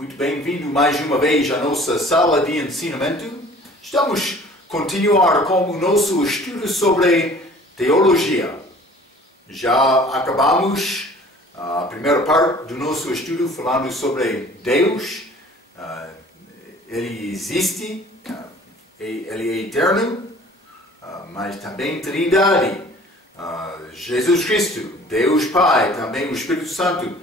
Muito bem-vindo mais uma vez à nossa sala de ensinamento. Estamos a continuar com o nosso estudo sobre teologia. Já acabamos a primeira parte do nosso estudo falando sobre Deus. Ele existe, Ele é eterno, mas também Trindade. Jesus Cristo, Deus Pai, também o Espírito Santo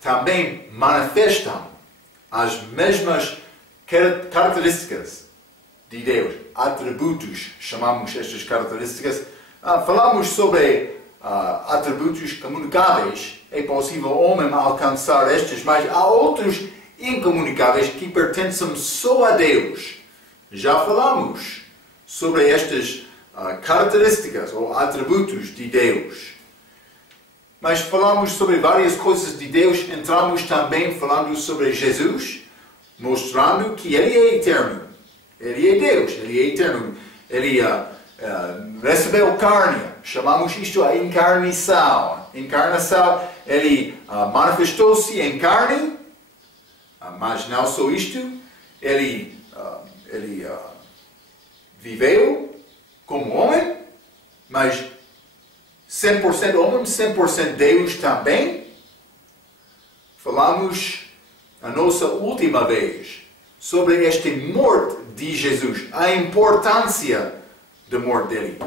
também manifestam as mesmas características de Deus, atributos, chamamos estas características. Falamos sobre atributos comunicáveis. É possível o homem alcançar estes, mas há outros incomunicáveis que pertencem só a Deus. Já falamos sobre estas características ou atributos de Deus. Mas falamos sobre várias coisas de Deus, entramos também falando sobre Jesus, mostrando que Ele é eterno. Ele é Deus, Ele é eterno. Ele recebeu carne, chamamos isto a encarnação. Encarnação, Ele manifestou-se em carne, mas não só isto, Ele viveu como homem, mas 100% homem, 100% Deus também. Falamos a nossa última vez sobre esta morte de Jesus, a importância da morte dele.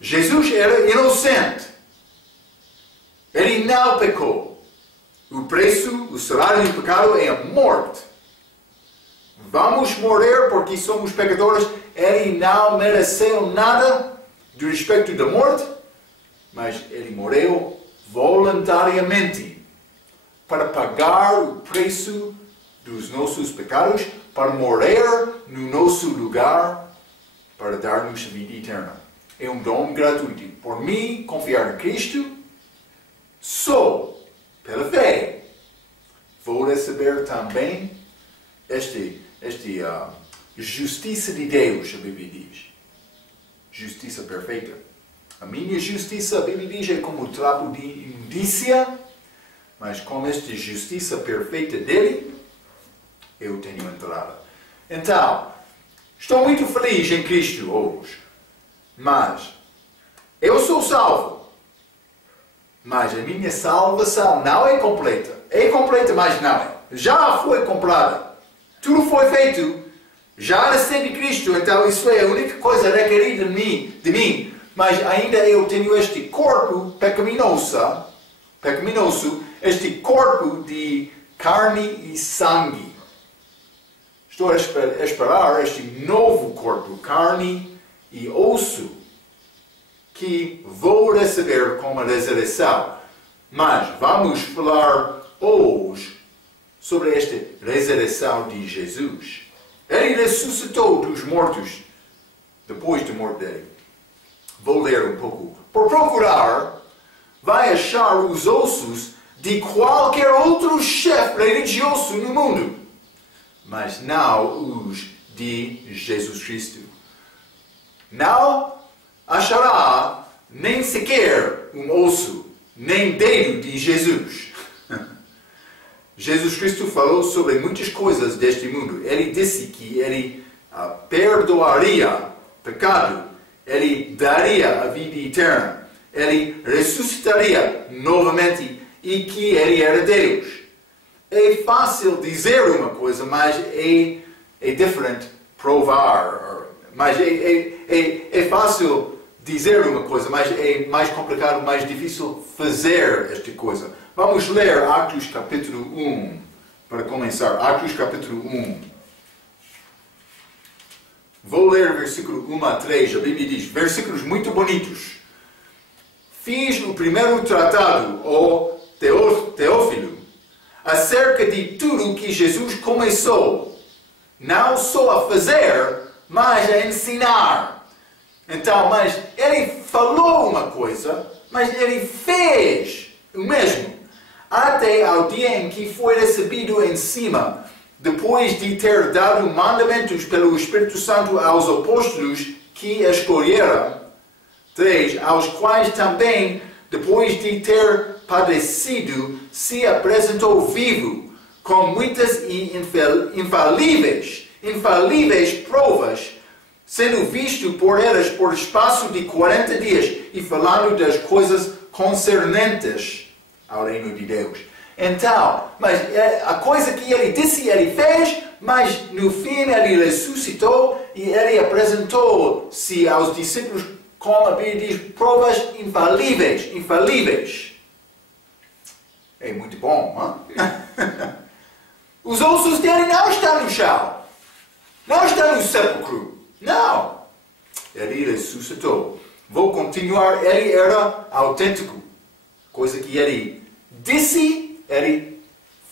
Jesus era inocente. Ele não pecou. O preço, o salário do pecado é a morte. Vamos morrer porque somos pecadores. Ele não mereceu nada do respeito da morte, mas ele morreu voluntariamente para pagar o preço dos nossos pecados, para morrer no nosso lugar, para dar-nos vida eterna. É um dom gratuito. Por mim, confiar em Cristo, só pela fé, vou receber também esta justiça de Deus, a Bíblia diz. Justiça perfeita. A minha justiça, a Bíblia diz, é como o trapo de imundícia, mas com esta justiça perfeita dele, eu tenho entrada. Então, estou muito feliz em Cristo hoje, mas eu sou salvo. Mas a minha salvação não é completa. É completa, mas não é. Já foi comprada. Tudo foi feito. Já nasci de Cristo, então isso é a única coisa requerida de mim. Mas ainda eu tenho este corpo pecaminoso, este corpo de carne e sangue. Estou a esperar este novo corpo, carne e osso, que vou receber como a ressurreição. Mas vamos falar hoje sobre esta ressurreição de Jesus. Ele ressuscitou dos mortos depois da morte dele. Vou ler um pouco. Por procurar, vai achar os ossos de qualquer outro chefe religioso no mundo, mas não os de Jesus Cristo. Não achará nem sequer um osso, nem dedo de Jesus. Jesus Cristo falou sobre muitas coisas deste mundo. Ele disse que Ele perdoaria pecado. Ele daria a vida eterna. Ele ressuscitaria novamente e que Ele era Deus. É fácil dizer uma coisa, mas é diferente provar. Mas é fácil dizer uma coisa, mas é mais complicado, mais difícil fazer esta coisa. Vamos ler Atos capítulo 1, para começar. Atos capítulo 1. Vou ler versículo 1 a 3. A Bíblia diz, versículos muito bonitos. Fiz o primeiro tratado, ó Teófilo, acerca de tudo que Jesus começou, não só a fazer, mas a ensinar. Então, mas ele falou uma coisa, mas ele fez o mesmo. Até ao dia em que foi recebido em cima, depois de ter dado mandamentos pelo Espírito Santo aos apóstolos que escolheram, 3, aos quais também, depois de ter padecido, se apresentou vivo, com muitas e infalíveis provas, sendo visto por elas por espaço de 40 dias e falando das coisas concernentes ao reino de Deus. Então, mas a coisa que ele disse, ele fez, mas no fim ele ressuscitou e ele apresentou-se aos discípulos com, a Bíblia diz, provas infalíveis. É muito bom, hein? Os ossos dele não estão no chão, não estão no sepulcro, não. Ele ressuscitou. Vou continuar, ele era autêntico. Coisa que ele disse, ele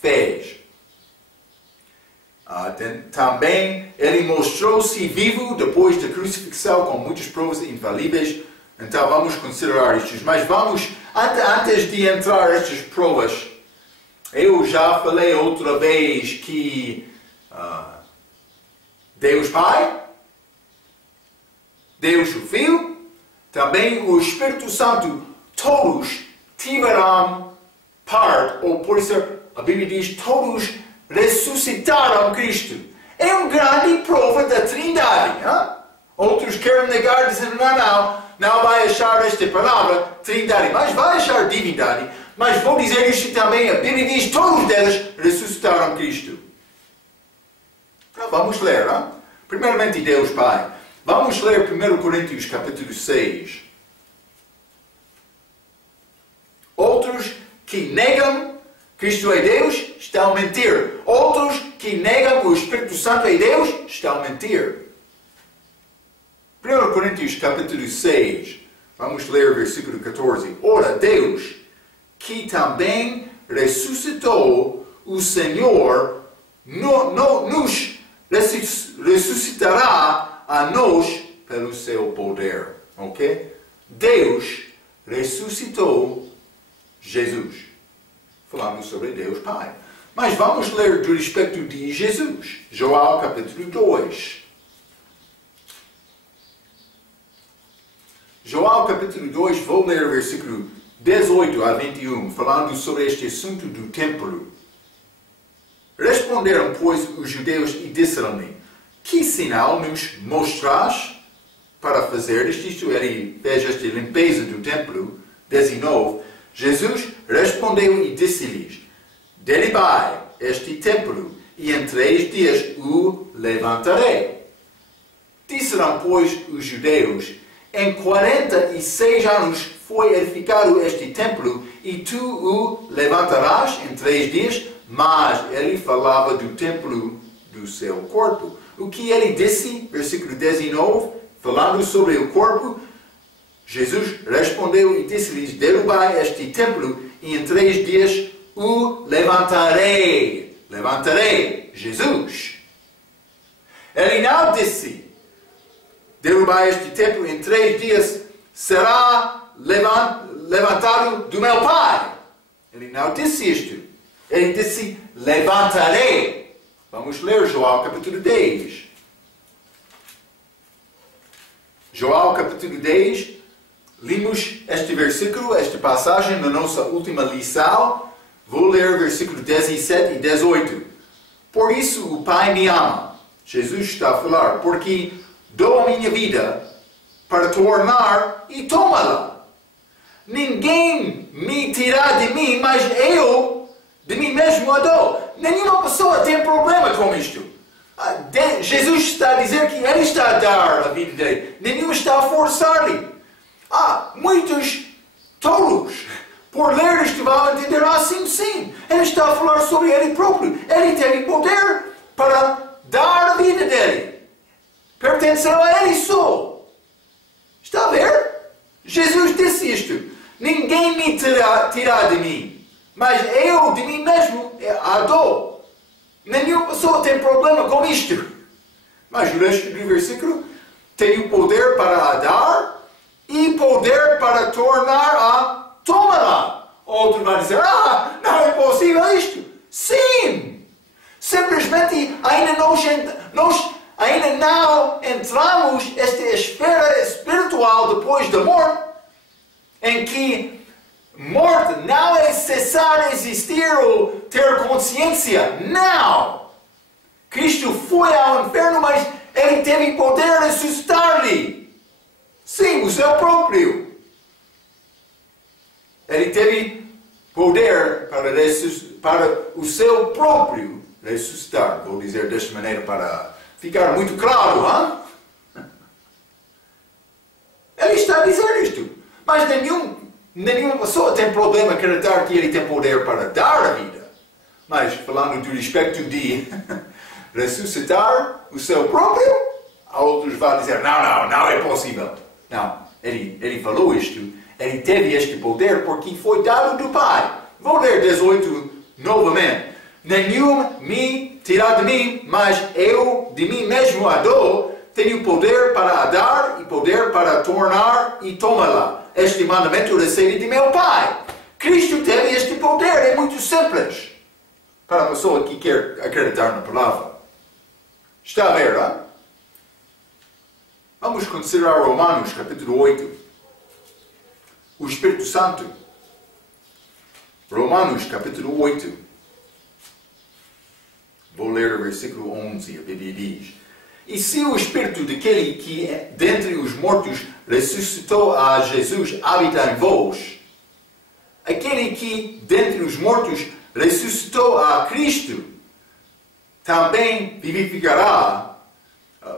fez. Também ele mostrou-se vivo depois da crucifixão com muitas provas infalíveis. Então vamos considerar estes. Mas vamos, antes de entrar nestas provas, eu já falei outra vez que Deus Pai, Deus o Filho, também o Espírito Santo, todos tiveram parte, ou por isso a Bíblia diz, todos ressuscitaram Cristo. É uma grande prova da Trindade. Hein? Outros querem negar, dizendo, não vai achar esta palavra, Trindade, mas vai achar divindade. Mas vou dizer isto também, a Bíblia diz, todos deles ressuscitaram Cristo. Então vamos ler, hein? Primeiramente Deus Pai. Vamos ler 1 Coríntios capítulo 6. Outros que negam Cristo é Deus, estão a mentir. Outros que negam o Espírito Santo é Deus, estão a mentir. 1 Coríntios capítulo 6, vamos ler o versículo 14. Ora, Deus, que também ressuscitou o Senhor, nos ressuscitará a nós pelo seu poder. Ok? Deus ressuscitou Jesus. Falando sobre Deus Pai. Mas vamos ler do respeito de Jesus. João capítulo 2. João capítulo 2, vou ler o versículo 18 a 21, falando sobre este assunto do templo. Responderam, pois, os judeus e disseram-lhe, que sinal nos mostrais para fazer isto? Ele fez esta limpeza do templo, 19. Jesus respondeu e disse-lhes, derribai este templo, e em 3 dias o levantarei. Disseram, pois, os judeus, em 46 anos foi edificado este templo, e tu o levantarás em 3 dias? Mas ele falava do templo do seu corpo. O que ele disse, versículo 19, falando sobre o corpo, Jesus respondeu e disse-lhes, derrubai este templo, e em 3 dias o levantarei. Levantarei Jesus. Ele não disse, derrubai este templo, em 3 dias será levantado do meu Pai. Ele não disse isto. Ele disse, levantarei. Vamos ler João capítulo 10. João capítulo 10. Limos este versículo, esta passagem na nossa última lição. Vou ler o versículo 17 e 18. Por isso o Pai me ama. Jesus está a falar, porque dou a minha vida para tornar e tomá-la. Ninguém me tirará de mim, mas eu de mim mesmo a dou. Nenhuma pessoa tem problema com isto. Jesus está a dizer que Ele está a dar a vida dele. Nenhum está a forçar-lhe. Muitos tolos, por ler isto, vão entender assim, sim. Ele está a falar sobre Ele próprio. Ele tem poder para dar a vida dele. Pertenceu a Ele só. Está a ver? Jesus disse isto. Ninguém me tirará de mim, mas eu de mim mesmo a dou. Nenhuma pessoa tem problema com isto. Mas o resto do versículo tem o poder para a dar e poder para tornar a tomá-la. Outro vai dizer, não é possível isto. Sim! Simplesmente ainda não entramos nesta esfera espiritual depois da morte, em que morte não é cessar de existir ou ter consciência. Não! Cristo foi ao inferno, mas ele teve poder de ressuscitar-lhe. Sim, o seu próprio. Ele teve poder para o seu próprio ressuscitar. Vou dizer desta maneira para ficar muito claro, hein? Ele está a dizer isto. Mas nenhuma pessoa tem problema em acreditar que ele tem poder para dar a vida. Mas falando do aspecto de ressuscitar o seu próprio, outros vão dizer, não é possível. Não, ele falou isto, ele teve este poder porque foi dado do Pai. Vou ler 18 novamente. Nenhum me tirará de mim, mas eu de mim mesmo a dou. Tenho poder para a dar e poder para a tornar e tomá-la. Este mandamento recebi de meu Pai. Cristo teve este poder, é muito simples. Para a pessoa que quer acreditar na palavra. Está a ver, hein? Vamos considerar Romanos, capítulo 8. O Espírito Santo. Romanos, capítulo 8. Vou ler o versículo 11, a Bíblia diz: E se o Espírito daquele que dentre os mortos ressuscitou a Jesus habita em vós, aquele que dentre os mortos ressuscitou a Cristo, também vivificará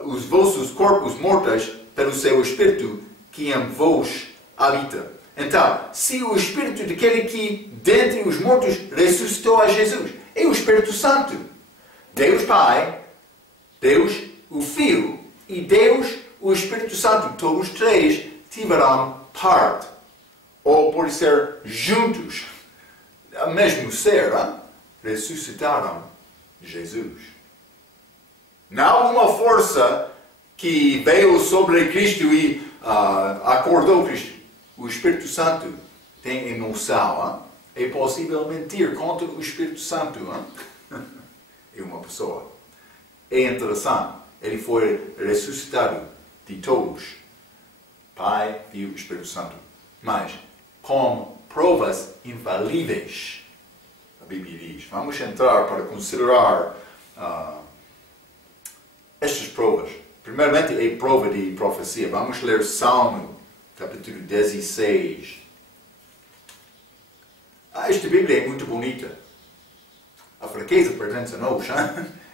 os vossos corpos mortos pelo seu Espírito que em vós habita. Então, se o Espírito daquele que dentre os mortos ressuscitou a Jesus, é o Espírito Santo. Deus Pai, Deus o Filho e Deus o Espírito Santo, todos três tiveram parte, ou por ser juntos, o mesmo ser, ressuscitaram Jesus. Não uma força que veio sobre Cristo e acordou Cristo. O Espírito Santo tem emoção. É possível mentir contra o Espírito Santo. É uma pessoa. É interessante. Ele foi ressuscitado de todos. Pai, Filho e Espírito Santo. Mas com provas infalíveis. A Bíblia diz. Vamos entrar para considerar estas provas. Primeiramente, é prova de profecia. Vamos ler Salmo, capítulo 16. Esta Bíblia é muito bonita. A fraqueza pertence a nós,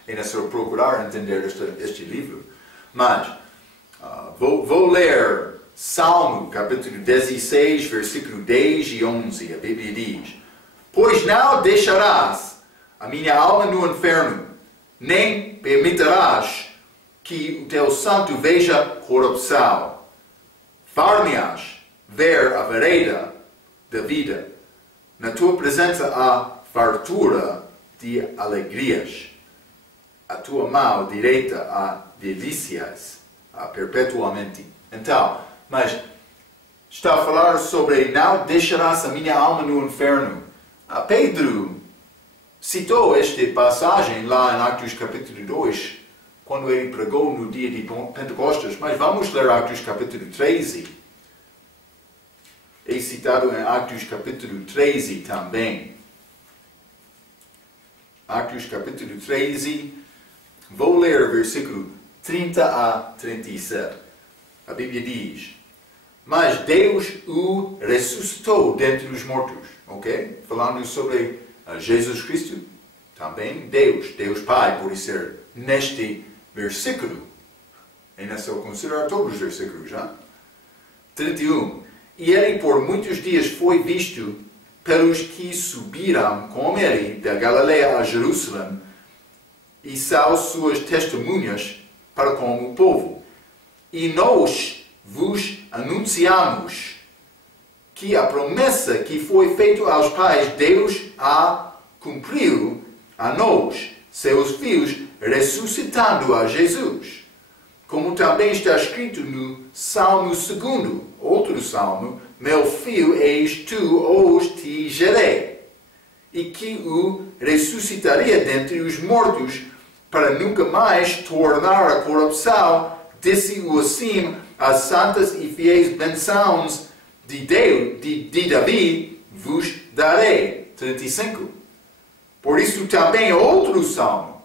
é necessário procurar entender este livro. Mas, vou ler Salmo, capítulo 16, versículo 10 e 11. A Bíblia diz: Pois não deixarás a minha alma no inferno, nem permitirás que o teu santo veja corrupção. Far-me-ás ver a vereda da vida. Na tua presença há fartura de alegrias. A tua mão direita há delícias perpetuamente. Então, mas está a falar sobre não deixarás a minha alma no inferno. Pedro citou esta passagem lá em Atos capítulo 2, quando ele pregou no dia de Pentecostes. Mas vamos ler Atos capítulo 13. É citado em Atos capítulo 13 também. Atos capítulo 13. Vou ler o versículo 30 a 37. A Bíblia diz: Mas Deus o ressuscitou dentre os mortos. Ok? Falando sobre Jesus Cristo. Também Deus Pai, por ser neste versículo. É necessário considerar todos os versículos, já? 31. E ele por muitos dias foi visto pelos que subiram com ele da Galileia a Jerusalém, e são suas testemunhas para com o povo. E nós vos anunciamos que a promessa que foi feita aos pais, Deus a cumpriu a nós, seus filhos, ressuscitando a Jesus. Como também está escrito no Salmo 2, outro salmo: Meu filho és tu, hoje te gerei. E que o ressuscitaria dentre os mortos, para nunca mais tornar a corrupção. Disse-o assim: as santas e fiéis bênçãos de Deus, de Davi, vos darei. 35. Por isso também outro salmo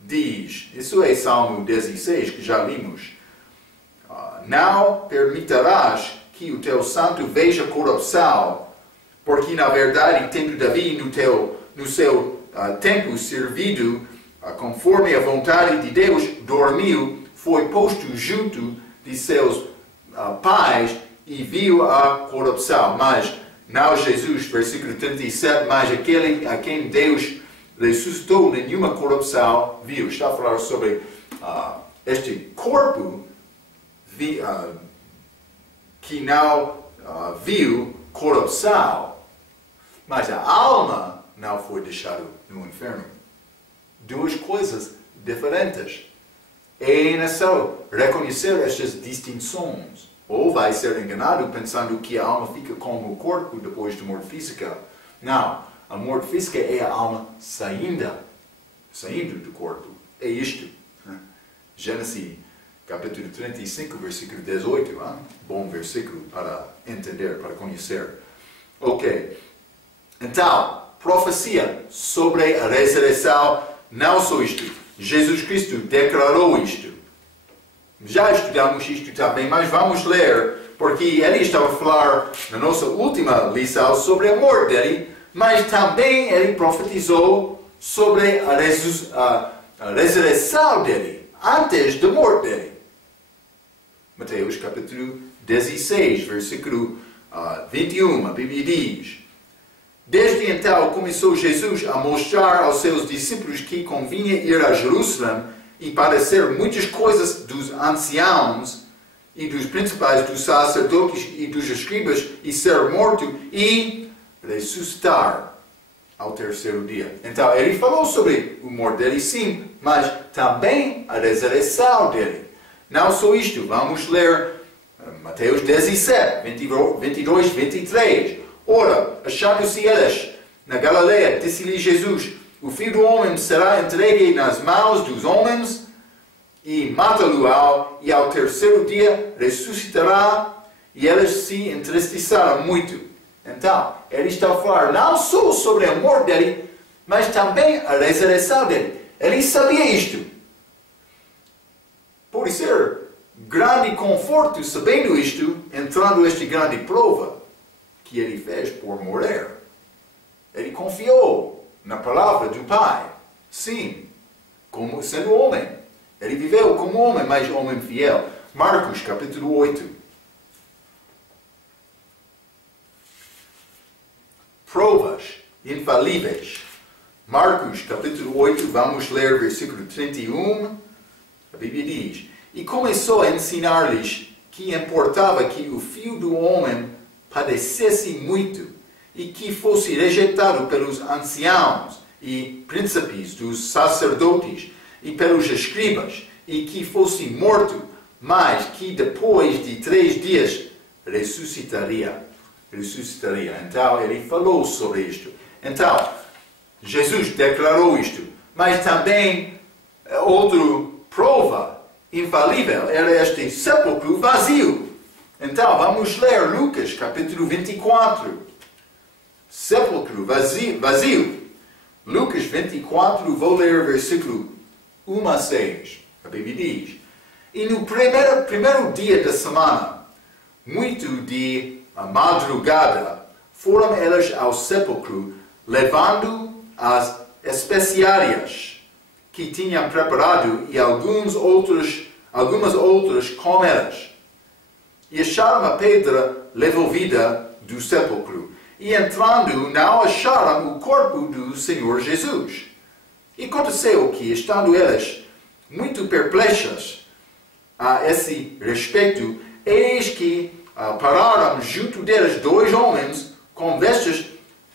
diz, isso é Salmo 16 que já vimos, não permitirás que o teu santo veja corrupção, porque na verdade, tendo Davi no seu tempo servido, conforme a vontade de Deus, dormiu, foi posto junto de seus pais e viu a corrupção. Mas não Jesus, versículo 37, mas aquele a quem Deus ressuscitou, nenhuma corrupção viu. Está a falar sobre este corpo que não viu corrupção, mas a alma não foi deixada no inferno. Duas coisas diferentes. É necessário reconhecer estas distinções. Ou vai ser enganado pensando que a alma fica como o corpo depois da morte física. Não. A morte física é a alma saindo do corpo. É isto. Gênesis capítulo 35, versículo 18. Bom versículo para entender, para conhecer. Ok. Então, profecia sobre a ressurreição. Não só isto. Jesus Cristo declarou isto. Já estudamos isto também, mas vamos ler, porque ele estava a falar na nossa última lição sobre a morte dele, mas também ele profetizou sobre a ressurreição dele, antes da morte dele. Mateus capítulo 16, versículo 21, a Bíblia diz: Desde então começou Jesus a mostrar aos seus discípulos que convinha ir a Jerusalém e padecer muitas coisas dos anciãos e dos principais, dos sacerdotes e dos escribas, e ser morto e ressuscitar ao terceiro dia. Então, ele falou sobre o morte dele, sim, mas também a ressurreição dele. Não só isto, vamos ler Mateus 17, 22, 23. Ora, achando-se eles na Galileia, disse-lhe Jesus: O Filho do Homem será entregue nas mãos dos homens e matá-lo-ão, e ao terceiro dia ressuscitará. E eles se entristeceram muito. Então, ele está a falar não só sobre a morte dele, mas também a ressurreição dele. Ele sabia isto. Pode ser grande conforto sabendo isto, entrando nesta grande prova que ele fez por morrer. Ele confiou na palavra do Pai. Sim, como sendo homem. Ele viveu como homem, mas homem fiel. Marcos capítulo 8. Provas infalíveis. Marcos capítulo 8, vamos ler versículo 31. A Bíblia diz: E começou a ensinar-lhes que importava que o Filho do Homem padecesse muito e que fosse rejeitado pelos anciãos e príncipes dos sacerdotes e pelos escribas, e que fosse morto, mas que depois de 3 dias ressuscitaria. Então, ele falou sobre isto. Então, Jesus declarou isto. Mas também, outra prova infalível era este sepulcro vazio. Então, vamos ler Lucas, capítulo 24. Sepulcro vazio. Lucas 24, vou ler versículo 1 a 6. A Bíblia diz: E no primeiro dia da semana, muito de madrugada, foram eles ao sepulcro, levando as especiarias que tinham preparado e algumas outras com elas. E acharam a pedra removida do sepulcro. E entrando, não acharam o corpo do Senhor Jesus. E aconteceu que, estando eles muito perplexos a esse respeito, eis que pararam junto deles 2 homens com vestes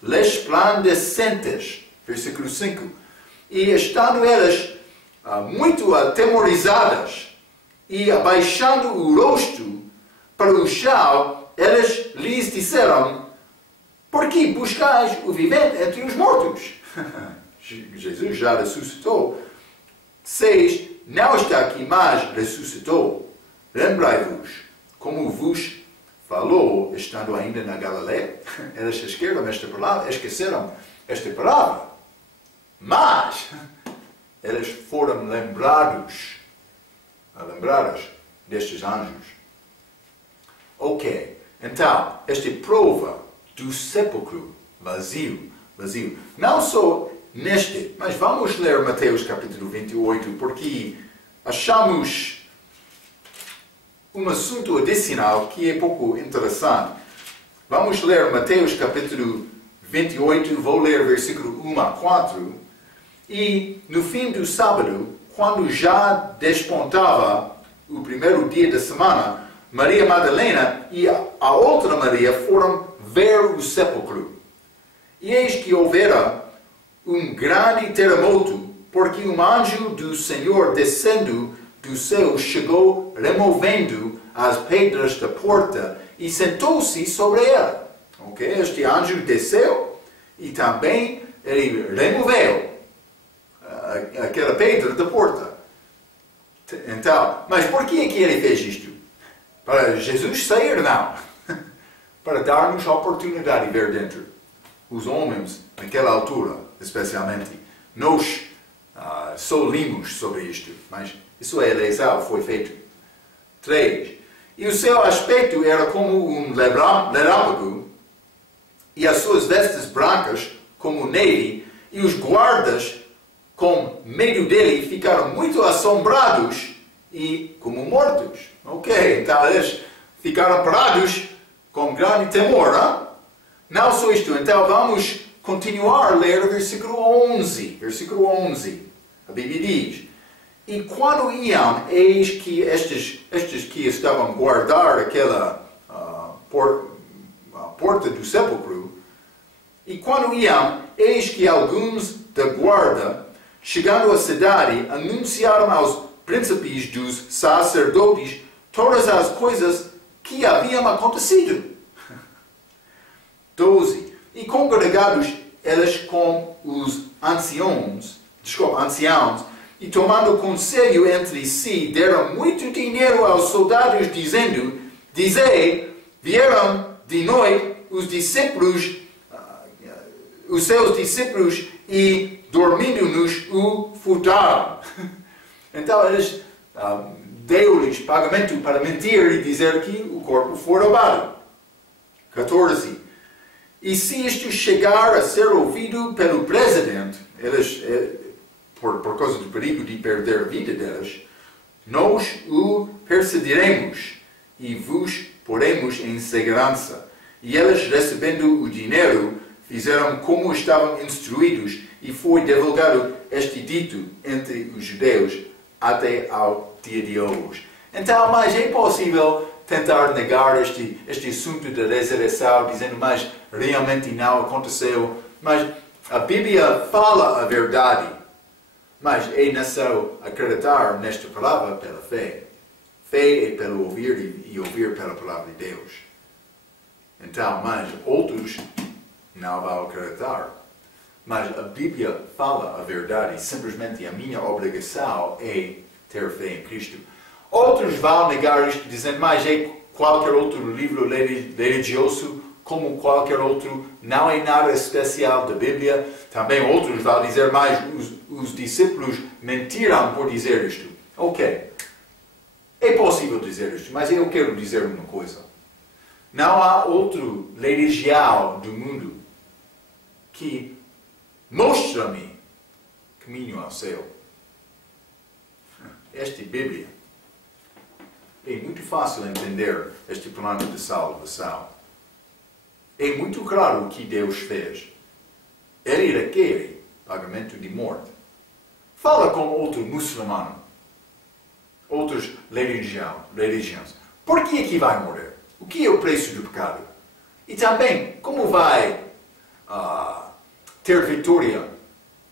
resplandecentes. Versículo 5. E estando eles muito atemorizados e abaixando o rosto para o chão, eles lhes disseram: Por que buscais o vivente entre os mortos? Jesus já ressuscitou. 6. Não está aqui, mas ressuscitou. Lembrai-vos como vos falou, estando ainda na Galileia, eles esqueceram esta palavra. Mas, eles foram lembrados destes anjos. Ok, então, esta prova do sepulcro vazio. Não só neste, mas vamos ler Mateus capítulo 28, porque achamos um assunto adicional que é pouco interessante. Vamos ler Mateus capítulo 28, vou ler versículo 1 a 4. E no fim do sábado, quando já despontava o primeiro dia da semana, Maria Madalena e a outra Maria foram ver o sepulcro. E eis que houvera um grande terremoto, porque um anjo do Senhor descendo do céu chegou removendo as pedras da porta e sentou-se sobre ela. Okay? Este anjo desceu e também ele removeu aquela pedra da porta. Então, mas por que ele fez isto? Para Jesus sair? Não. Para dar-nos a oportunidade de ver dentro. Os homens, naquela altura, especialmente, nós só limos sobre isto, mas isso é eleição, foi feito. 3. E o seu aspecto era como um relâmpago, e as suas vestes brancas como neve, e os guardas, com medo dele, ficaram muito assombrados e como mortos. Ok, então eles ficaram parados com grande temor. Hein? Não só isto, então vamos continuar a ler o versículo 11. Versículo 11. A Bíblia diz: E quando iam, eis que estes que estavam a guardar aquela porta do sepulcro, e quando iam, eis que alguns da guarda, chegando à cidade, anunciaram aos príncipes dos sacerdotes todas as coisas que haviam acontecido. 12. E congregados eles com os anciãos, e tomando conselho entre si, deram muito dinheiro aos soldados, dizendo: Dizei, vieram de noite os seus discípulos, e dormindo-nos o furtaram. Então eles deu-lhes pagamento para mentir e dizer que o corpo foi roubado. 14. E se isto chegar a ser ouvido pelo presidente, eles, por causa do perigo de perder a vida deles, nós o perseguiremos e vos poremos em segurança. E eles, recebendo o dinheiro, fizeram como estavam instruídos, e foi divulgado este dito entre os judeus até ao dia de hoje. Então, mas é possível tentar negar este assunto da ressurreição, dizendo, mas realmente não aconteceu. Mas a Bíblia fala a verdade. Mas é necessário acreditar nesta palavra pela fé. Fé é pelo ouvir e ouvir pela palavra de Deus. Então, mas outros não vão acreditar. Mas a Bíblia fala a verdade. Simplesmente a minha obrigação é ter fé em Cristo. Outros vão negar isto, dizendo, mas é qualquer outro livro religioso, como qualquer outro, não é nada especial da Bíblia. Também outros vão dizer, mas os discípulos mentiram por dizer isto. Ok, é possível dizer isto, mas eu quero dizer uma coisa. Não há outro religião do mundo que mostra-me caminho ao céu. Esta Bíblia. É muito fácil entender este plano de salvação. É muito claro o que Deus fez. Ele requer pagamento de morte. Fala com outro muçulmano, outras religiões. Por que é que vai morrer? O que é o preço do pecado? E também, como vai ter vitória,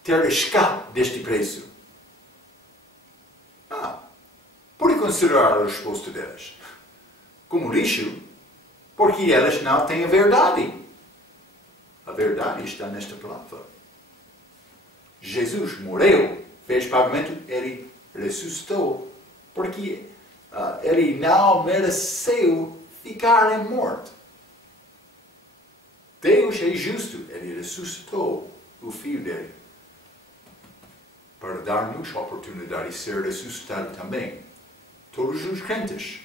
ter escape deste preço? Pode considerar a resposta deles como lixo, porque eles não têm a verdade. A verdade está nesta palavra. Jesus morreu, fez pagamento, ele ressuscitou, porque ele não mereceu ficar em morte. Deus é justo, Ele ressuscitou o Filho dele para dar-nos a oportunidade de ser ressuscitado também. Todos os crentes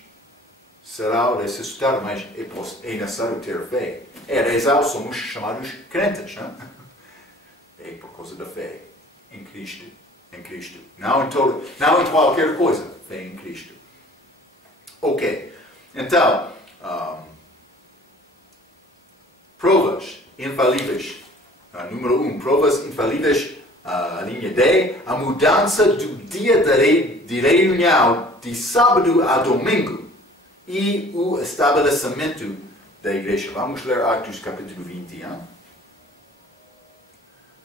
serão ressuscitados, mas é necessário ter fé. Rezar, somos chamados crentes, não? É por causa da fé em Cristo. Em Cristo. Não em qualquer coisa. Fé em Cristo. Ok. Então, provas infalíveis. Número 1. Provas infalíveis. A linha D. A mudança do dia de reunião de sábado a domingo e o estabelecimento da igreja. Vamos ler Atos capítulo 20. Hein?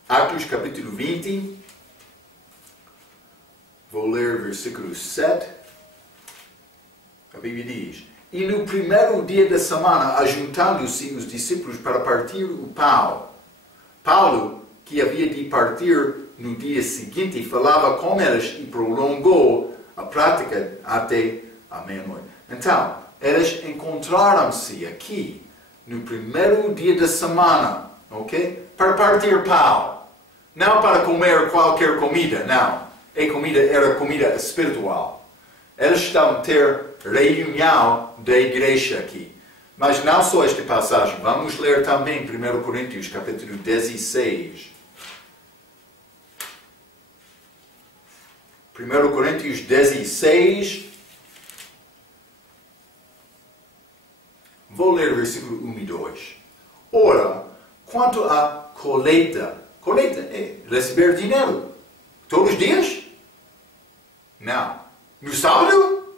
Atos capítulo 20. Vou ler versículo 7. A Bíblia diz: E no primeiro dia da semana, ajuntando-se os discípulos para partir o pão. Paulo, que havia de partir no dia seguinte, falava com eles e prolongou a prática até a meia-noite. Então, eles encontraram-se aqui no primeiro dia da semana, ok? Para partir pão. Não para comer qualquer comida, não. Era comida espiritual. Eles estavam a ter reunião da igreja aqui. Mas não só esta passagem. Vamos ler também 1 Coríntios, capítulo 16. 1 Coríntios 16. Vou ler versículo 1 e 2. Ora, quanto à colheita é receber dinheiro. Todos os dias? Não. No sábado?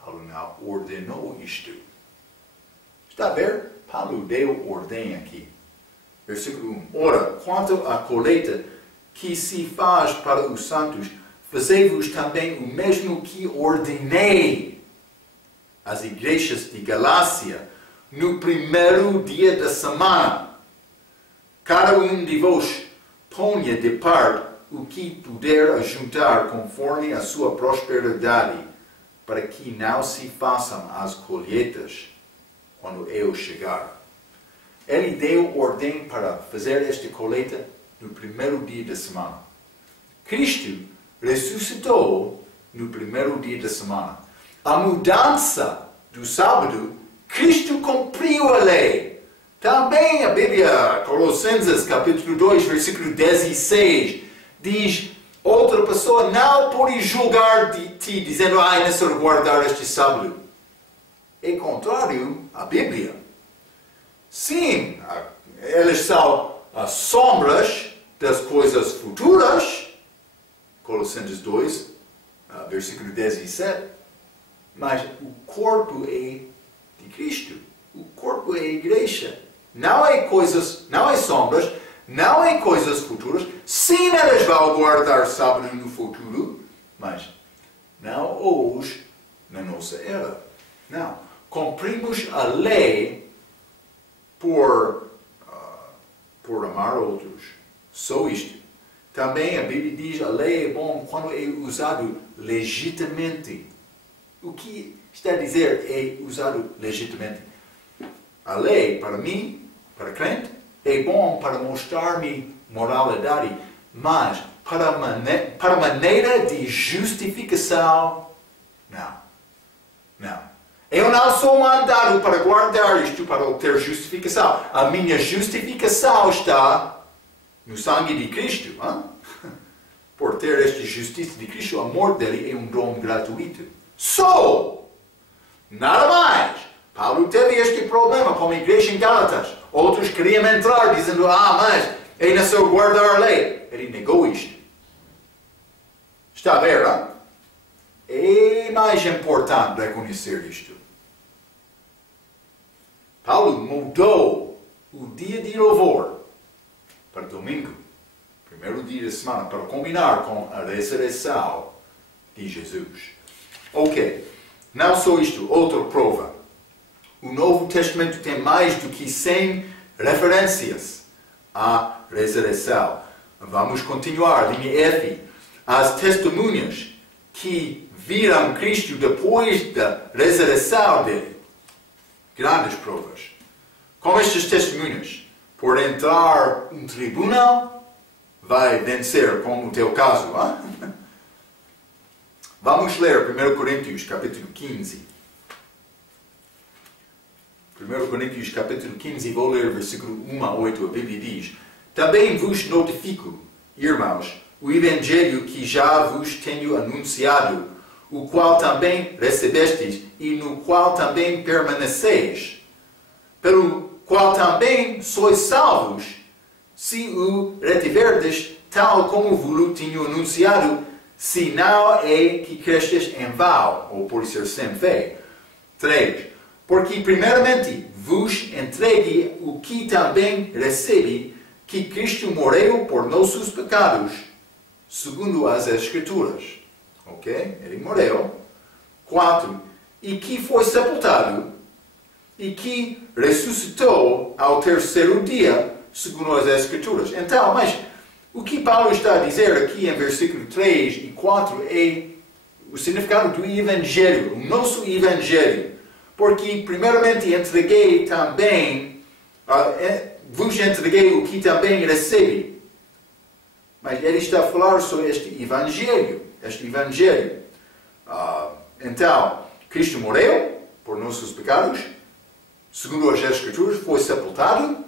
Paulo não ordenou isto. Está a ver? Paulo deu ordem aqui. Versículo 1. Ora, quanto à colheita que se faz para os santos, fazei-vos também o mesmo que ordenei às igrejas de Galácia no primeiro dia da semana. Cada um de vós ponha de parte o que puder ajuntar conforme a sua prosperidade, para que não se façam as colheitas quando eu chegar. Ele deu ordem para fazer esta colheita no primeiro dia da semana. Cristo ressuscitou no primeiro dia da semana. A mudança do sábado, Cristo cumpriu a lei. Também a Bíblia, Colossenses capítulo 2, versículo 16, diz: outra pessoa não pode julgar de ti, dizendo: é necessário guardar este sábado. É contrário à Bíblia. Sim, eles são as sombras das coisas futuras, Colossenses 2, versículo 17, mas o corpo é de Cristo. O corpo é a igreja. Não é sombras, não é coisas futuras. Sim, eles vão guardar sábado no futuro, mas não hoje, na nossa era. Não. Cumprimos a lei por amar outros. Só isto. Também a Bíblia diz que a lei é bom quando é usado legitimamente. O que está a dizer é usado legitimamente? A lei, para mim, para crente, é bom para mostrar-me moralidade, mas para maneira de justificação, não. Eu não sou mandado para guardar isto para obter justificação. A minha justificação está no sangue de Cristo. Hein? Por ter esta justiça de Cristo, o amor dele é um dom gratuito. Nada mais. Paulo teve este problema com a igreja em Gálatas. Outros queriam entrar dizendo: mas é necessário guardar a lei. Ele negou isto. Está a ver, hein? É mais importante reconhecer isto. Paulo mudou o dia de louvor para domingo, primeiro dia da semana, para combinar com a ressurreição de Jesus. Ok, não só isto, outra prova. O Novo Testamento tem mais do que 100 referências à ressurreição. Vamos continuar, linha F. As testemunhas que viram Cristo depois da ressurreição dele. Grandes provas. Com estas testemunhas, por entrar um tribunal, vai vencer, como o teu caso. Hein? Vamos ler 1 Coríntios, capítulo 15. 1 Coríntios, capítulo 15, vou ler versículo 1 a 8, a Bíblia diz: Também vos notifico, irmãos, o Evangelho que já vos tenho anunciado, o qual também recebestes e no qual também permaneceis, pelo qual também sois salvos, se o retiverdes tal como vos tenho anunciado, se não é que crestes em vão, ou por ser sem fé. 3. Porque primeiramente vos entregue o que também recebi, que Cristo morreu por nossos pecados, segundo as Escrituras. Ok? Ele morreu. 4. E que foi sepultado, e que ressuscitou ao terceiro dia, segundo as Escrituras. Então, mas o que Paulo está a dizer aqui em versículo 3 e 4 é o significado do Evangelho, o nosso Evangelho. Porque primeiramente entreguei também, vos entreguei o que também recebi. Mas ele está a falar sobre este Evangelho. Então, Cristo morreu por nossos pecados, segundo as Escrituras, foi sepultado.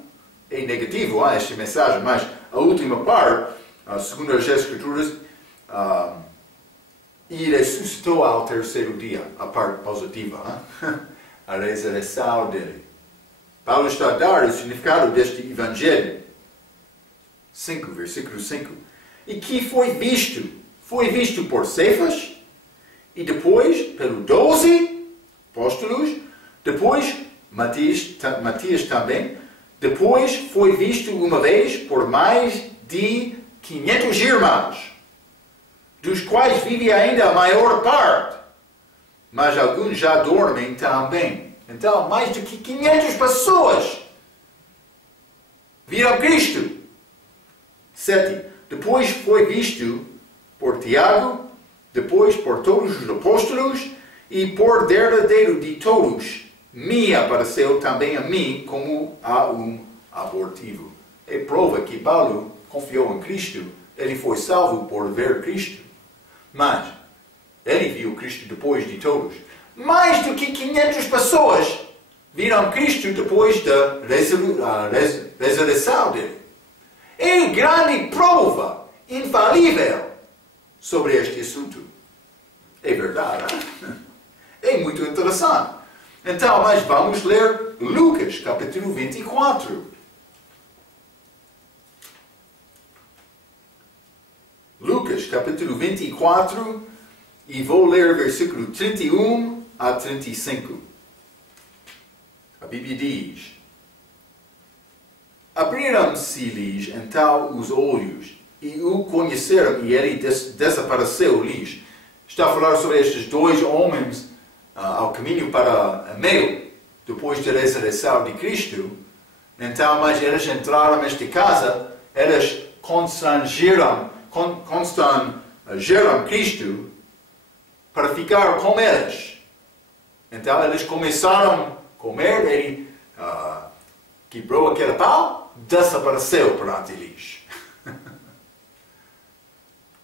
É negativo esta mensagem, mas a última parte, segundo as Escrituras, e ressuscitou ao terceiro dia, a parte positiva, a ressurreição dele. Paulo está a dar o significado deste Evangelho. 5, versículo 5. E que foi visto por Cefas, e depois pelo 12 apóstolos, depois Matias também, depois foi visto uma vez por mais de 500 irmãos, dos quais vive ainda a maior parte, mas alguns já dormem também. Então, mais de 500 pessoas viram Cristo. 7. Depois foi visto por Tiago, depois por todos os apóstolos, e por derradeiro de todos, me apareceu também a mim como a um abortivo. É prova que Paulo confiou em Cristo, ele foi salvo por ver Cristo. Mas ele viu Cristo depois de todos. Mais do que 500 pessoas viram Cristo depois da ressurreição dele. É grande prova, infalível, sobre este assunto. É verdade, hein? É muito interessante. Então, mas vamos ler Lucas, capítulo 24. Lucas, capítulo 24, e vou ler versículo 31 a 35. A Bíblia diz: Abriram-se-lhes então os olhos, e o conheceram, e ele desapareceu-lhes. Está a falar sobre estes dois homens ao caminho para Emeu, depois da ressurreição de Cristo. Então, mas eles entraram nesta casa, eles constrangeram Cristo para ficar com eles. Então, eles começaram a comer, ele quebrou aquele pau, desapareceu perante eles.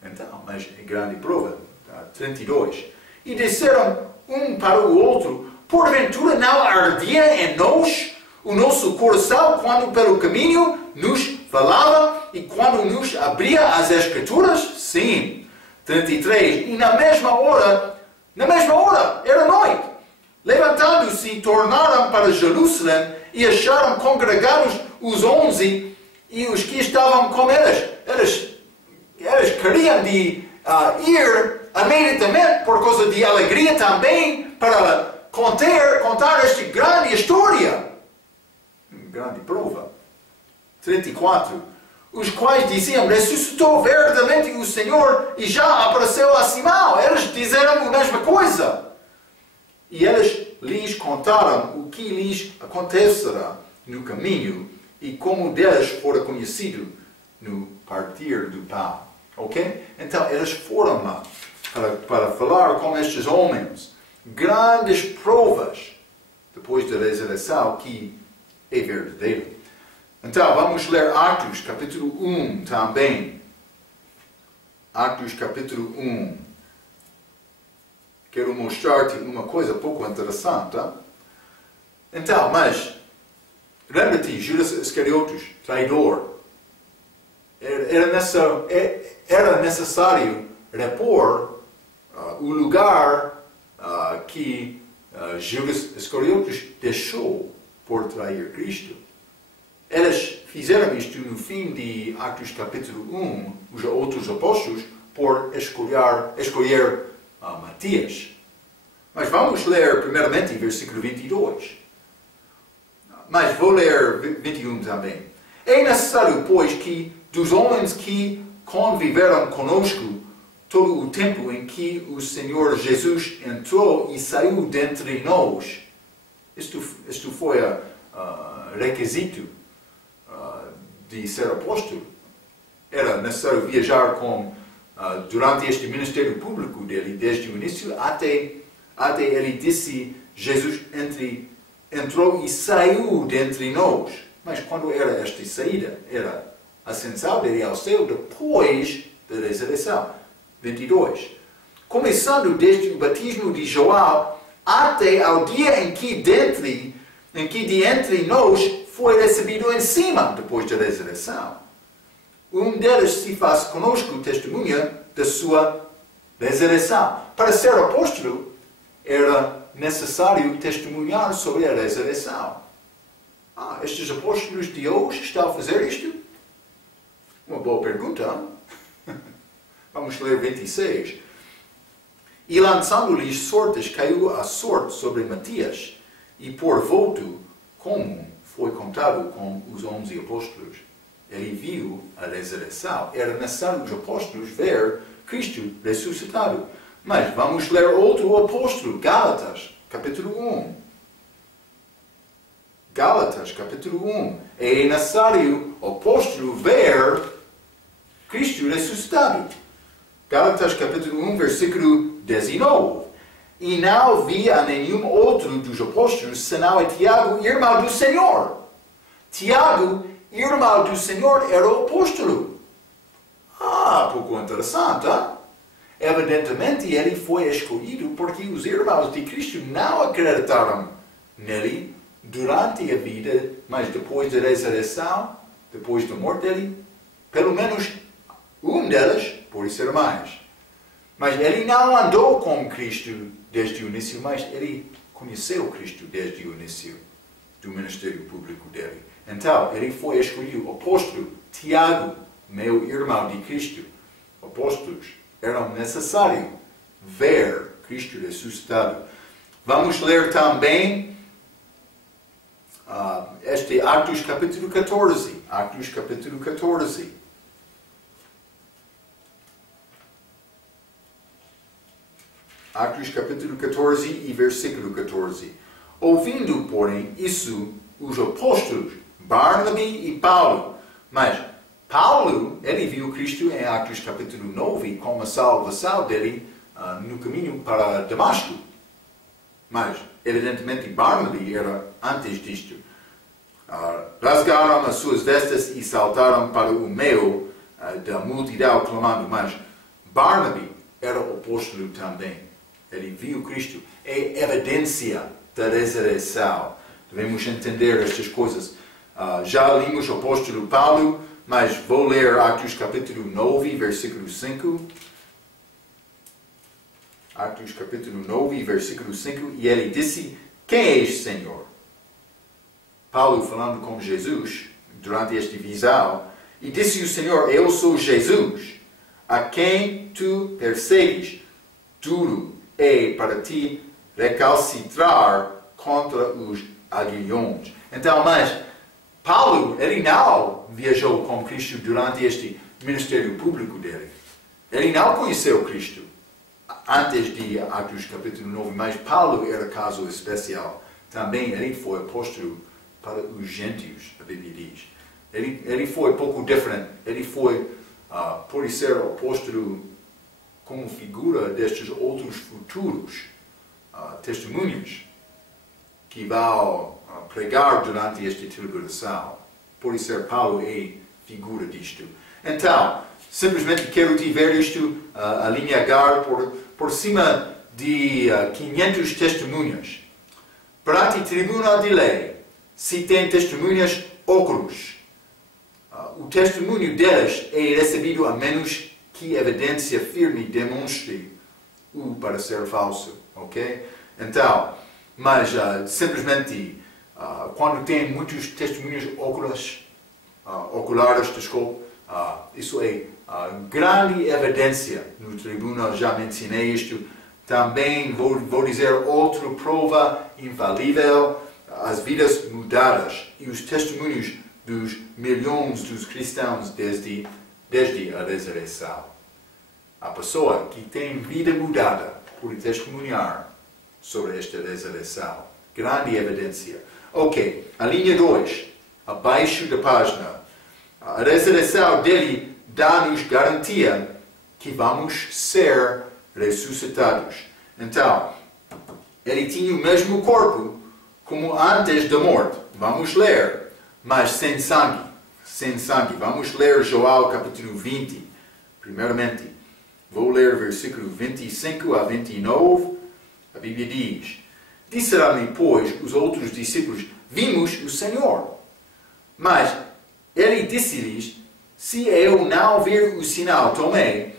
Então, mas é grande prova. 32. E disseram um para o outro: porventura não ardia em nós o nosso coração quando pelo caminho nos falava e quando nos abria as Escrituras? Sim. 33. E na mesma hora, era noite, levantando-se, tornaram para Jerusalém e acharam congregados os 11 e os que estavam com eles. Eles queriam de ir imediatamente por causa de alegria também para contar esta grande história. Grande prova. 34. Os quais diziam: ressuscitou verdadeiramente o Senhor e já apareceu a Simão. Eles disseram a mesma coisa. E eles lhes contaram o que lhes acontecerá no caminho e como deles fora conhecido no partir do pão. Ok? Então eles foram lá para falar com estes homens. Grandes provas depois da ressurreição, que é verdadeiro. Então, vamos ler Atos, capítulo 1 também. Atos, capítulo 1. Quero mostrar-te uma coisa pouco interessante. Então, mas, lembra-te, Judas Iscariotes, traidor. Era necessário repor o lugar que Judas Iscariotes deixou por trair Cristo. Eles fizeram isto no fim de Atos capítulo 1, os outros apóstolos, por escolher Matias. Mas vamos ler primeiramente versículo 22. Mas vou ler 21 também. É necessário, pois, que dos homens que conviveram conosco todo o tempo em que o Senhor Jesus entrou e saiu dentre nós, isto foi requisito de ser apóstolo. Era necessário viajar durante este ministério público dele, desde o início até ele disse, Jesus entrou e saiu dentre nós. Mas quando era esta saída? Era a ascensão dele ao céu depois da ressurreição. 22. Começando desde o batismo de João até ao dia em que de entre nós foi recebido em cima depois da ressurreição. Um deles se faz conosco testemunha da sua ressurreição. Para ser apóstolo, era necessário testemunhar sobre a ressurreição. Estes apóstolos de hoje estão a fazer isto? Uma boa pergunta. Vamos ler 26. E lançando-lhes sortes, caiu a sorte sobre Matias, e por voto comum foi contado com os 11 apóstolos. Ele viu a ressurreição. Era necessário os apóstolos ver Cristo ressuscitado. Mas vamos ler outro apóstolo, Gálatas, capítulo 1. Gálatas, capítulo 1. É necessário o apóstolo ver Cristo ressuscitado. Gálatas, capítulo 1, versículo 19. E não havia nenhum outro dos apóstolos, senão Tiago, irmão do Senhor. Tiago, irmão do Senhor, era o apóstolo. Pouco interessante, Evidentemente, ele foi escolhido porque os irmãos de Cristo não acreditaram nele durante a vida, mas depois da ressurreição, depois da morte dele, pelo menos um deles pode ser mais. Mas ele não andou com Cristo desde o início, mas ele conheceu Cristo desde o início do ministério público dele. Então, ele foi escolhido apóstolo. Tiago, meu irmão de Cristo, apóstolos, era necessário ver Cristo ressuscitado. Vamos ler também este Atos capítulo 14. Atos capítulo 14. Atos capítulo 14 e versículo 14. Ouvindo, porém, isso, os apóstolos, Barnabé e Paulo, mas Paulo, ele viu Cristo em Atos capítulo 9 como a salvação dele no caminho para Damasco. Mas, evidentemente, Barnabé era antes disto. Rasgaram as suas vestes e saltaram para o meio da multidão clamando. Mas Barnabé era apóstolo também. Ele viu Cristo. É evidência da ressurreição. Devemos entender estas coisas. Já lemos o apóstolo Paulo, mas vou ler Atos capítulo 9, versículo 5. Atos capítulo 9, versículo 5. E ele disse, quem és, Senhor? Paulo falando com Jesus durante esta visão. E disse o Senhor, eu sou Jesus, a quem tu persegues. Duro é para ti recalcitrar contra os aguilhões. Então, mas Paulo, ele não viajou com Cristo durante este ministério público dele. Ele não conheceu Cristo antes de Atos capítulo 9, mas Paulo era caso especial. Também ele foi apóstolo para os gentios, a Bíblia diz. Ele foi um pouco diferente. Ele foi, por ser apóstolo como figura destes outros futuros testemunhos que vai pregar durante esta tribulação. Por isso, Paulo é figura disto. Então, simplesmente quero te ver isto alinhar por cima de 500 testemunhas. Perante o tribunal de lei, se tem testemunhas óculos, o testemunho delas é recebido a menos que evidência firme demonstre-o para ser falso. Ok? Então, mas simplesmente, quando tem muitos testemunhos oculares, desculpe, isso é grande evidência no tribunal, já mencionei isto. Também vou dizer outra prova infalível, as vidas mudadas e os testemunhos dos milhões dos cristãos desde a ressurreição. A pessoa que tem vida mudada por testemunhar sobre esta ressurreição. Grande evidência. Ok, a linha 2, abaixo da página. A ressurreição dele dá-nos garantia que vamos ser ressuscitados. Então, ele tinha o mesmo corpo como antes da morte. Vamos ler, mas sem sangue. Sem sangue. Vamos ler João capítulo 20. Primeiramente, vou ler versículo 25 a 29. A Bíblia diz: Disseram-lhe, pois, os outros discípulos: Vimos o Senhor. Mas ele disse-lhes: Se eu não vir o sinal, tomei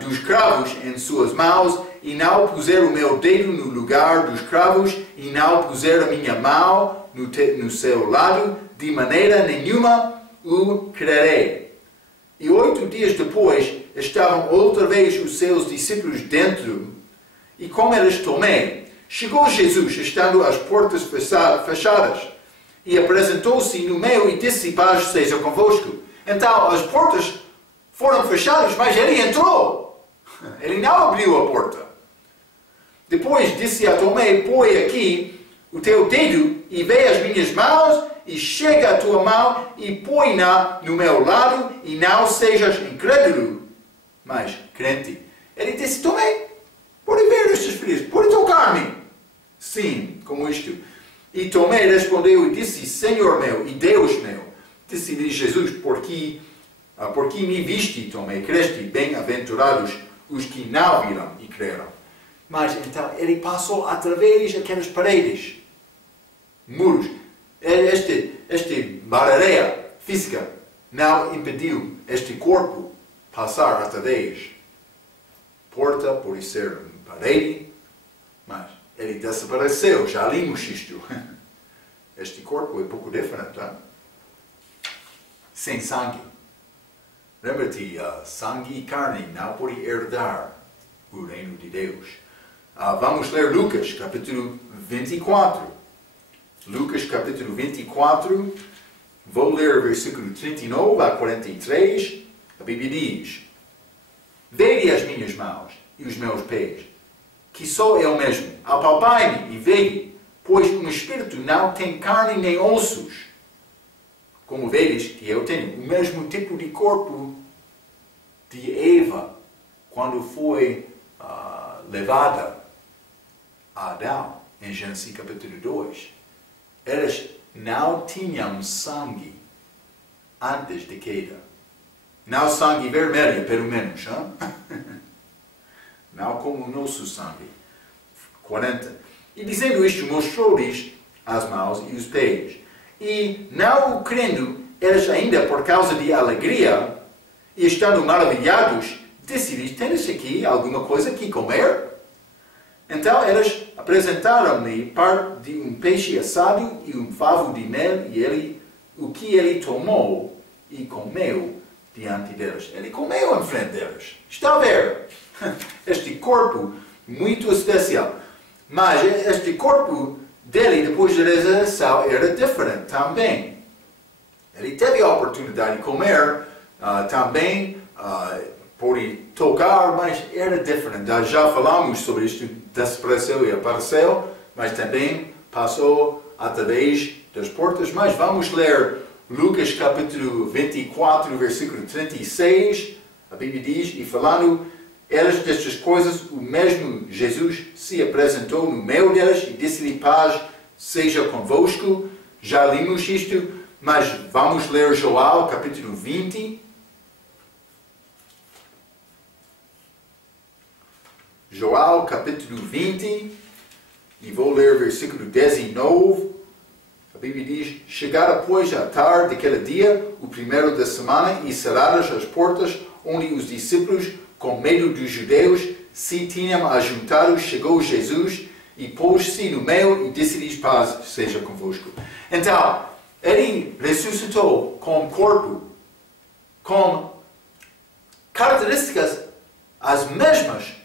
dos cravos em suas mãos, e não puser o meu dedo no lugar dos cravos, e não puser a minha mão no seu lado, de maneira nenhuma o crerei. E 8 dias depois, estavam outra vez os seus discípulos dentro, e como eles tomei, chegou Jesus, estando as portas fechadas, e apresentou-se no meio e disse: Paz seja convosco. Então as portas foram fechadas, mas ele entrou. Ele não abriu a porta. Depois disse a Tomé: Põe aqui o teu dedo e vê as minhas mãos, e chega a tua mão e põe-na no meu lado, e não sejas incrédulo, mas crente. Ele disse: Tomé, pode ver estas feridas, pode tocar-me. Sim, como isto. E Tomé respondeu e disse: Senhor meu e Deus meu. Disse-lhe Jesus: Porque me viste, Tomé, creste, bem-aventurados os que não viram e creram. Mas então ele passou através daquelas paredes, muros. Esta barreira física não impediu este corpo passar através. Porta pode ser parede, mas ele desapareceu, já vimos isto. Este corpo é um pouco diferente, tá? Sem sangue. Lembra-te, sangue e carne não podem herdar o reino de Deus. Vamos ler Lucas, capítulo 24. Lucas, capítulo 24. Vou ler o versículo 39 a 43. A Bíblia diz: Vede as minhas mãos e os meus pés, que sou eu mesmo. Apalpai-me e vede, pois um espírito não tem carne nem ossos. Como vedes que eu tenho o mesmo tipo de corpo de Eva, quando foi levada a Adão, em Gênesis capítulo 2. Elas não tinham sangue antes da queda. Não sangue vermelho, pelo menos. Não como o nosso sangue. 40. E dizendo isto, mostrou-lhes as mãos e os pés. E não o crendo, eles ainda por causa de alegria, e estando maravilhados, disse-lhes: Tendes aqui alguma coisa que comer? Então eles apresentaram-lhe parte de um peixe assado e um favo de mel, e o que ele tomou e comeu diante deles. Ele comeu em frente deles. Está a ver? Este corpo muito especial. Mas este corpo dele, depois da ressurreição, era diferente também. Ele teve a oportunidade de comer também, pode tocar, mas era diferente. Já falamos sobre isto, desapareceu e apareceu, mas também passou através das portas. Mas vamos ler Lucas capítulo 24, versículo 36. A Bíblia diz: E falando elas destas coisas, o mesmo Jesus se apresentou no meio delas e disse-lhe: Paz seja convosco. Já lemos isto, mas vamos ler João, capítulo 20. João, capítulo 20, e vou ler versículo 19. A Bíblia diz: chegara, pois, a tarde daquele dia, o primeiro da semana, e cerradas as portas, onde os discípulos, com medo dos judeus, se tinham ajuntado, chegou Jesus e pôs-se no meio e disse-lhes: paz seja convosco. Então, ele ressuscitou com corpo, com características as mesmas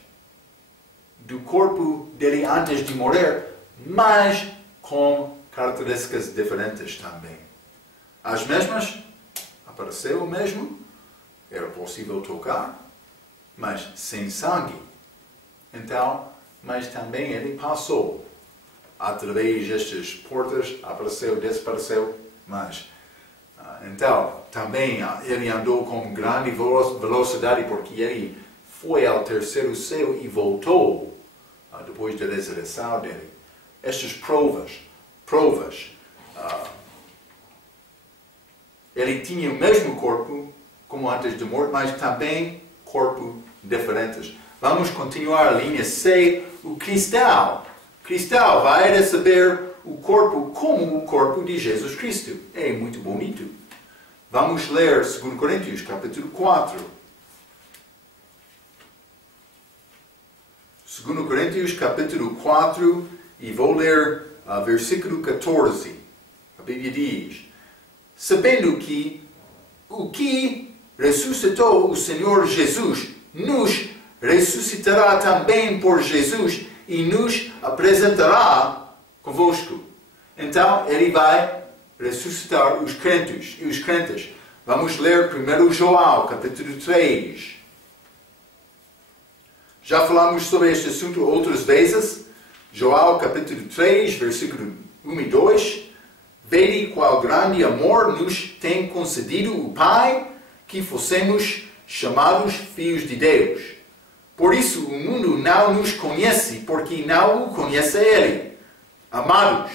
do corpo dele antes de morrer, mas com características diferentes também. As mesmas, apareceu o mesmo, era possível tocar, mas sem sangue. Então, mas também ele passou através destas portas, apareceu, desapareceu, mas então também ele andou com grande velocidade porque ele foi ao terceiro céu e voltou depois da ressurreição dele. Estas provas, ele tinha o mesmo corpo como antes de morte, mas também corpo diferentes. Vamos continuar a linha C. O cristão vai receber o corpo como o corpo de Jesus Cristo. É muito bonito. Vamos ler 2 Coríntios, capítulo 4. 2 Coríntios, capítulo 4, e vou ler versículo 14. A Bíblia diz: sabendo que o que ressuscitou o Senhor Jesus nos ressuscitará também por Jesus e nos apresentará convosco. Então, ele vai ressuscitar os crentes. Vamos ler primeiro João, capítulo 3. Já falamos sobre este assunto outras vezes. João, capítulo 3, versículo 1 e 2. Vede qual grande amor nos tem concedido o Pai, que fossemos chamados filhos de Deus. Por isso o mundo não nos conhece, porque não o conhece a Ele. Amados,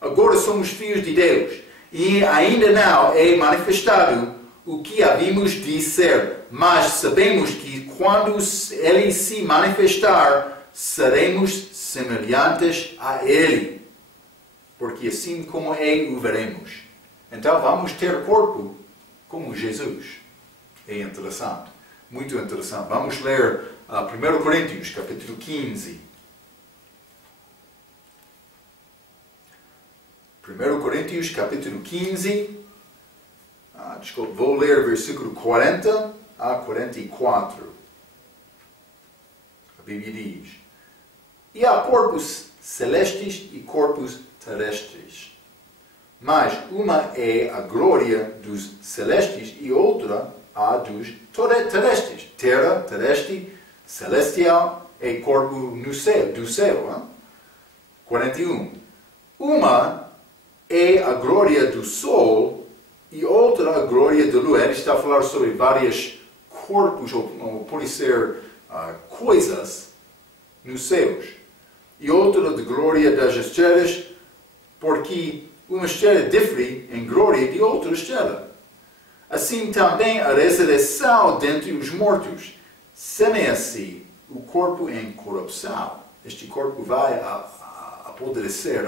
agora somos filhos de Deus, e ainda não é manifestado o que havíamos de ser, mas sabemos que quando Ele se manifestar, seremos semelhantes a Ele, porque assim como Ele o veremos. Então vamos ter corpo como Jesus. É interessante, muito interessante. Vamos ler 1 Coríntios, capítulo 15. 1 Coríntios, capítulo 15. Desculpa, vou ler versículo 40 a 44. A Bíblia diz: e há corpos celestes e corpos terrestres. Mas uma é a glória dos celestes e outra a dos terrestres. Terra, terrestre, celestial é corpo no céu, do céu. Hein? 41. Uma é a glória do sol e outra a glória da lua. Ele está a falar sobre vários corpos, ou pode ser coisas nos céus. E outra de glória das estrelas, porque uma estrela difere em glória de outra estrela. Assim também a ressurreição dentre os mortos. Semeia-se o corpo em corrupção. Este corpo vai apodrecer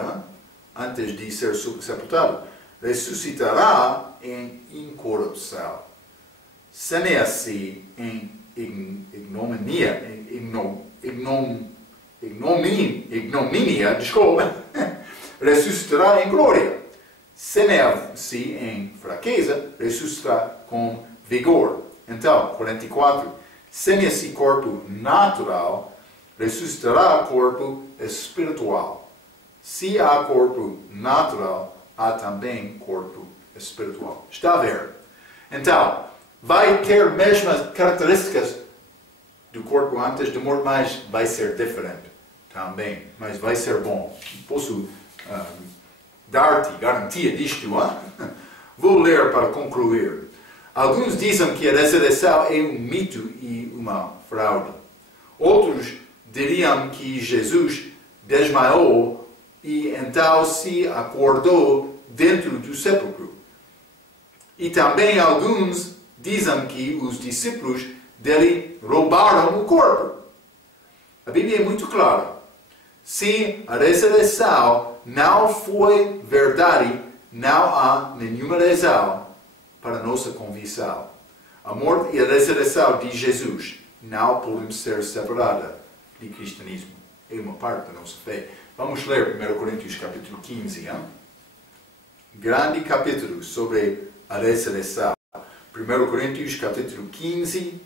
antes de ser sepultado. Ressuscitará em incorrupção. Semeia-se em ignomínia, desculpa. Ressuscitará em glória. Semeia-se em fraqueza, ressuscitará com vigor. Então, 44. Semeia-se corpo natural, ressuscitará corpo espiritual. Se há corpo natural, há também corpo espiritual. Está a ver? Então, vai ter mesmas características do corpo antes de morte, mas vai ser diferente também. Mas vai ser bom. Posso dar-te garantia disto, hein? Vou ler para concluir. Alguns dizem que a ressurreição é um mito e uma fraude. Outros diriam que Jesus desmaiou e então se acordou dentro do sepulcro. E também alguns dizem que os discípulos dele roubaram o corpo. A Bíblia é muito clara. Se a ressurreição não foi verdade, não há nenhuma razão para nossa convicção. A morte e a ressurreição de Jesus não podem ser separadas do cristianismo. É uma parte da nossa fé. Vamos ler 1 Coríntios capítulo 15. Hein? Grande capítulo sobre a ressurreição. 1 Coríntios capítulo 15.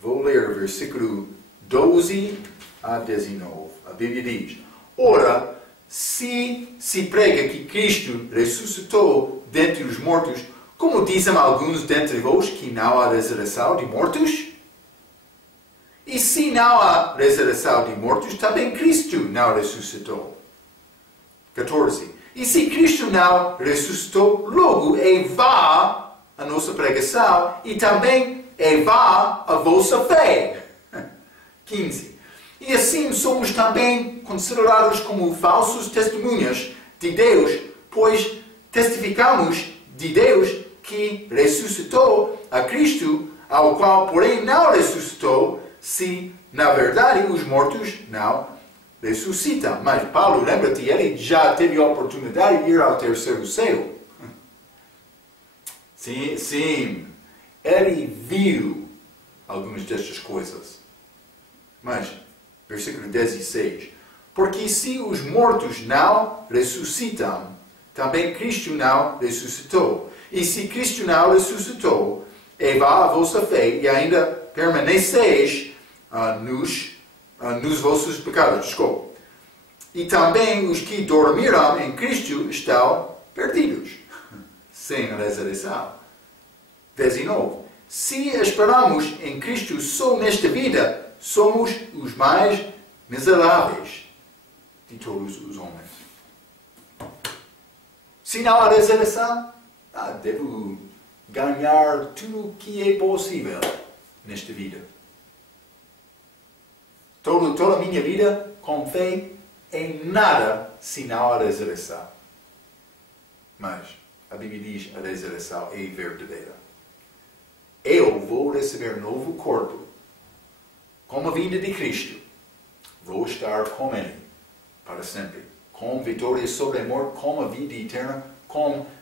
Vou ler versículo 12 a 19. A Bíblia diz: Ora, se prega que Cristo ressuscitou dentre os mortos, como dizem alguns dentre vós que não há ressurreição de mortos? E se não há ressurreição de mortos, também Cristo não ressuscitou. 14. E se Cristo não ressuscitou, logo é vã a nossa pregação e também é vã a vossa fé. 15. E assim somos também considerados como falsos testemunhas de Deus, pois testificamos de Deus que ressuscitou a Cristo, ao qual, porém, não ressuscitou, se, na verdade, os mortos não ressuscitam. Mas Paulo, lembra-te, ele já teve a oportunidade de ir ao terceiro céu. Sim, ele viu algumas destas coisas. Mas, versículo 16, porque se os mortos não ressuscitam, também Cristo não ressuscitou. E se Cristo não ressuscitou, é vã a vossa fé e ainda permaneceis nos vossos pecados. Desculpa. E também os que dormiram em Cristo estão perdidos, sem a ressurreição. 19. Se esperamos em Cristo só nesta vida, somos os mais miseráveis de todos os homens. Se não há ressurreição, devo ganhar tudo o que é possível nesta vida. Toda a minha vida com fé em nada se não há ressurreição. Mas a Bíblia diz que a ressurreição é verdadeira. Eu vou receber novo corpo com a vinda de Cristo. Vou estar com Ele para sempre. Com vitória sobre a morte, com a vida eterna.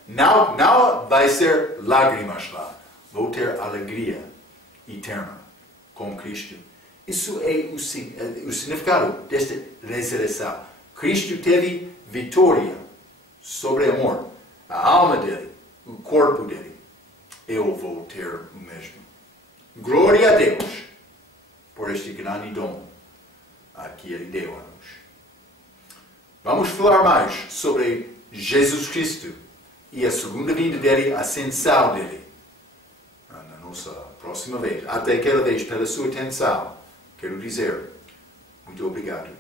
Não vai ser lágrimas lá. Vou ter alegria eterna com Cristo. Isso é o significado desta ressurreição. Cristo teve vitória sobre a morte. A alma dele, o corpo dele. Eu vou ter o mesmo. Glória a Deus por este grande dom que Ele deu a nós. Vamos falar mais sobre Jesus Cristo e a segunda vinda dele, a ascensão dele, na nossa próxima vez. Até aquela vez, pela sua atenção, quero dizer muito obrigado.